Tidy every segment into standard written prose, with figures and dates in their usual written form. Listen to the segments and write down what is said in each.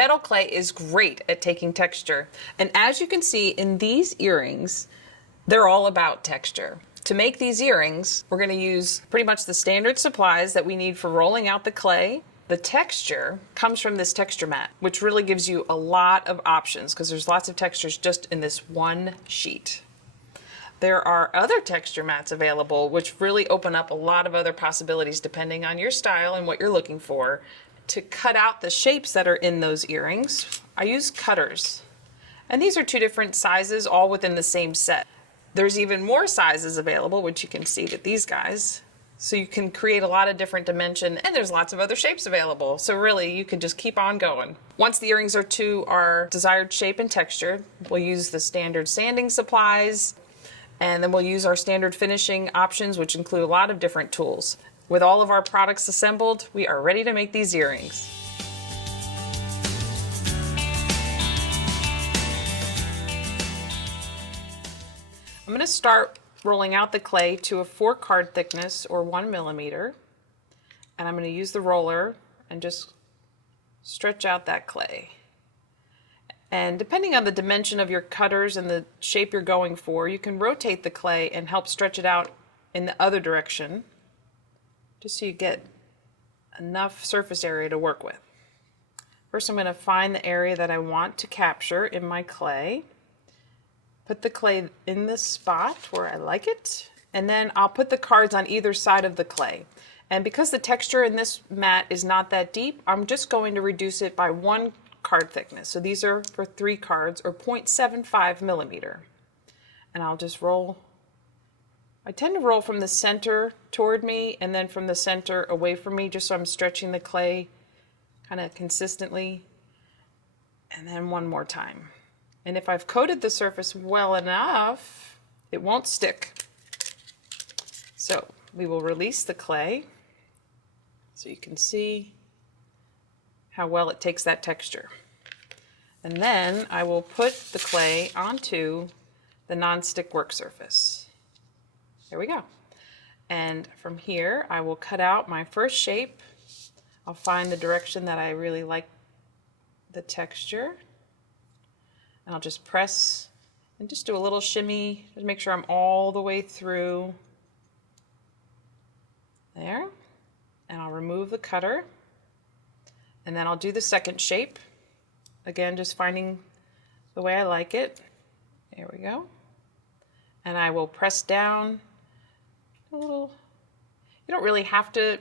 Metal clay is great at taking texture. And as you can see in these earrings, they're all about texture. To make these earrings, we're going to use pretty much the standard supplies that we need for rolling out the clay. The texture comes from this texture mat, which really gives you a lot of options because there's lots of textures just in this one sheet. There are other texture mats available which really open up a lot of other possibilities depending on your style and what you're looking for. To cut out the shapes that are in those earrings, I use cutters. And these are 2 different sizes all within the same set. There's even more sizes available, which you can see with these guys. So you can create a lot of different dimension, and there's lots of other shapes available. So really, you can just keep on going. Once the earrings are to our desired shape and texture, we'll use the standard sanding supplies, and then we'll use our standard finishing options, which include a lot of different tools. With all of our products assembled, we are ready to make these earrings. I'm going to start rolling out the clay to a 4 card thickness or 1 millimeter. And I'm going to use the roller and just stretch out that clay. And depending on the dimension of your cutters and the shape you're going for, you can rotate the clay and help stretch it out in the other direction, just so you get enough surface area to work with. First, I'm going to find the area that I want to capture in my clay. Put the clay in the spot where I like it, and then I'll put the cards on either side of the clay. And because the texture in this mat is not that deep, I'm just going to reduce it by 1 card thickness. So these are for 3 cards or 0.75 millimeter. And I'll just roll. I tend to roll from the center toward me and then from the center away from me, just so I'm stretching the clay kind of consistently. And then 1 more time. And if I've coated the surface well enough, it won't stick. So we will release the clay so you can see how well it takes that texture. And then I will put the clay onto the non-stick work surface. There we go. And from here, I will cut out my first shape. I'll find the direction that I really like the texture. And I'll just press and just do a little shimmy to make sure I'm all the way through there. And I'll remove the cutter. And then I'll do the second shape. Again, just finding the way I like it. There we go. And I will press down a little. You don't really have to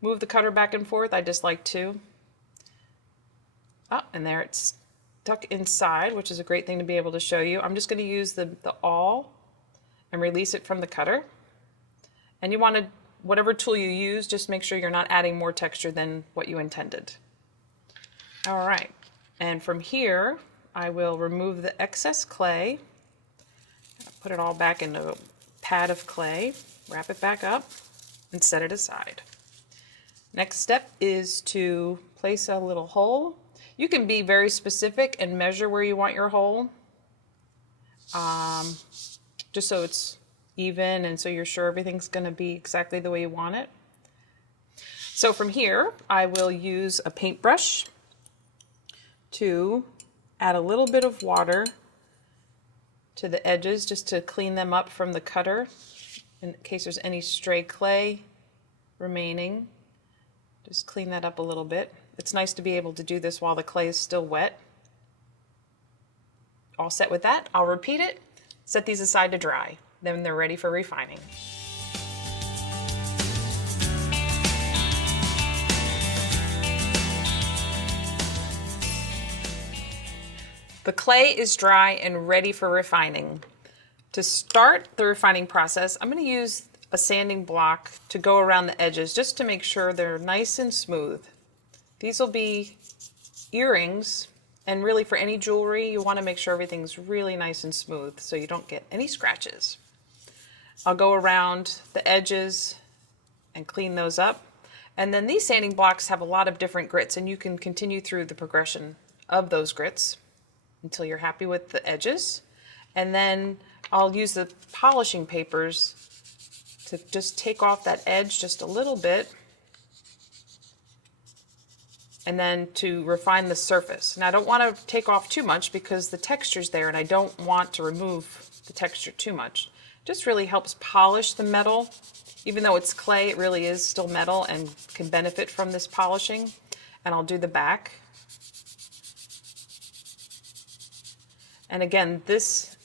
move the cutter back and forth. I just like to. Oh, and there it's tuck inside, which is a great thing to be able to show you. I'm just going to use the awl and release it from the cutter. And you want to, whatever tool you use, just make sure you're not adding more texture than what you intended. All right, and from here, I will remove the excess clay, put it all back into a pad of clay, wrap it back up, and set it aside. Next step is to place a little hole. You can be very specific and measure where you want your hole, just so it's even and so you're sure everything's going to be exactly the way you want it. So from here, I will use a paintbrush to add a little bit of water to the edges just to clean them up from the cutter in case there's any stray clay remaining. Just clean that up a little bit. It's nice to be able to do this while the clay is still wet. All set with that, I'll repeat it, set these aside to dry. Then they're ready for refining. The clay is dry and ready for refining. To start the refining process, I'm going to use a sanding block to go around the edges just to make sure they're nice and smooth. These will be earrings, and really for any jewelry, you want to make sure everything's really nice and smooth so you don't get any scratches. I'll go around the edges and clean those up. And then these sanding blocks have a lot of different grits, and you can continue through the progression of those grits until you're happy with the edges. And then I'll use the polishing papers to just take off that edge just a little bit. and then to refine the surface. Now I don't want to take off too much because the texture's there and I don't want to remove the texture too much. It just really helps polish the metal. Even though it's clay, it really is still metal and can benefit from this polishing. And I'll do the back. And again, this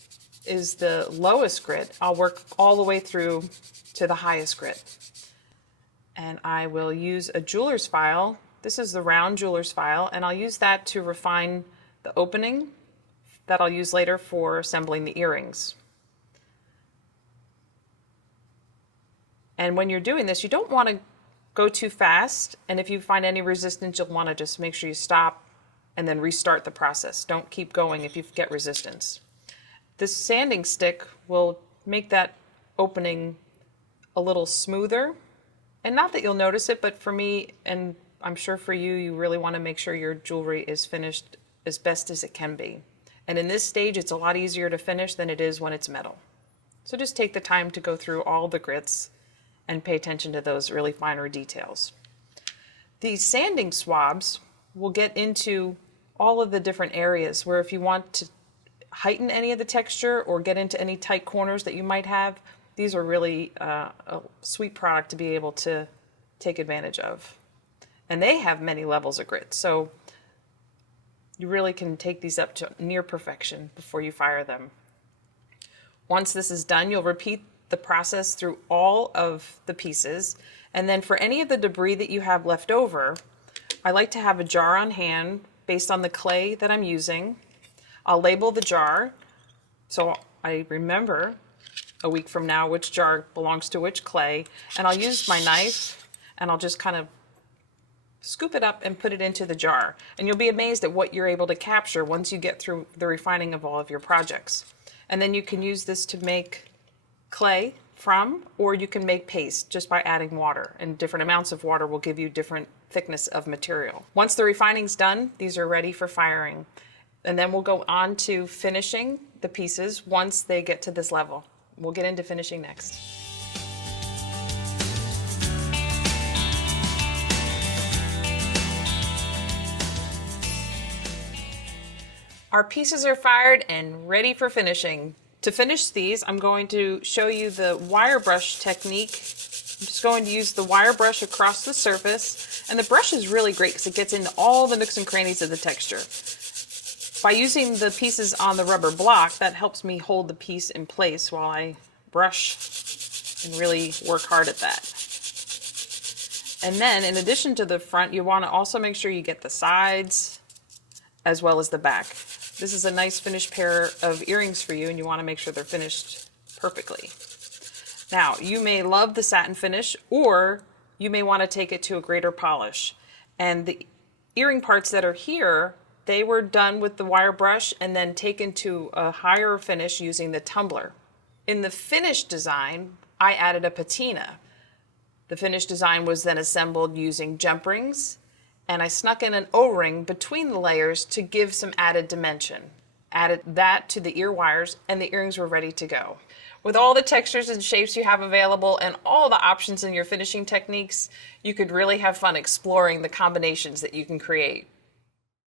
is the lowest grit. I'll work all the way through to the highest grit. And I will use a jeweler's file. This is the round jeweler's file, and I'll use that to refine the opening that I'll use later for assembling the earrings. And when you're doing this, you don't want to go too fast, and if you find any resistance, you'll want to just make sure you stop and then restart the process. Don't keep going if you get resistance. This sanding stick will make that opening a little smoother, and not that you'll notice it, but for me, and I'm sure for you, you really want to make sure your jewelry is finished as best as it can be. And in this stage, it's a lot easier to finish than it is when it's metal. So just take the time to go through all the grits and pay attention to those really finer details. These sanding swabs will get into all of the different areas where if you want to heighten any of the texture or get into any tight corners that you might have, these are really a sweet product to be able to take advantage of. And they have many levels of grit, so you really can take these up to near perfection before you fire them. Once this is done, you'll repeat the process through all of the pieces, and then for any of the debris that you have left over, I like to have a jar on hand based on the clay that I'm using. I'll label the jar so I remember a week from now which jar belongs to which clay, and I'll use my knife and I'll just kind of scoop it up and put it into the jar. And you'll be amazed at what you're able to capture once you get through the refining of all of your projects. And then you can use this to make clay from, or you can make paste just by adding water. And different amounts of water will give you different thickness of material. Once the refining's done, these are ready for firing. And then we'll go on to finishing the pieces once they get to this level. We'll get into finishing next. Our pieces are fired and ready for finishing. To finish these, I'm going to show you the wire brush technique. I'm just going to use the wire brush across the surface, and the brush is really great because it gets into all the nooks and crannies of the texture. By using the pieces on the rubber block, that helps me hold the piece in place while I brush and really work hard at that. And then in addition to the front, you want to also make sure you get the sides as well as the back. This is a nice finished pair of earrings for you, and you want to make sure they're finished perfectly. Now, you may love the satin finish, or you may want to take it to a greater polish. And the earring parts that are here, they were done with the wire brush and then taken to a higher finish using the tumbler. In the finished design, I added a patina. The finished design was then assembled using jump rings, and I snuck in an O-ring between the layers to give some added dimension. Added that to the ear wires, and the earrings were ready to go. With all the textures and shapes you have available and all the options in your finishing techniques, you could really have fun exploring the combinations that you can create.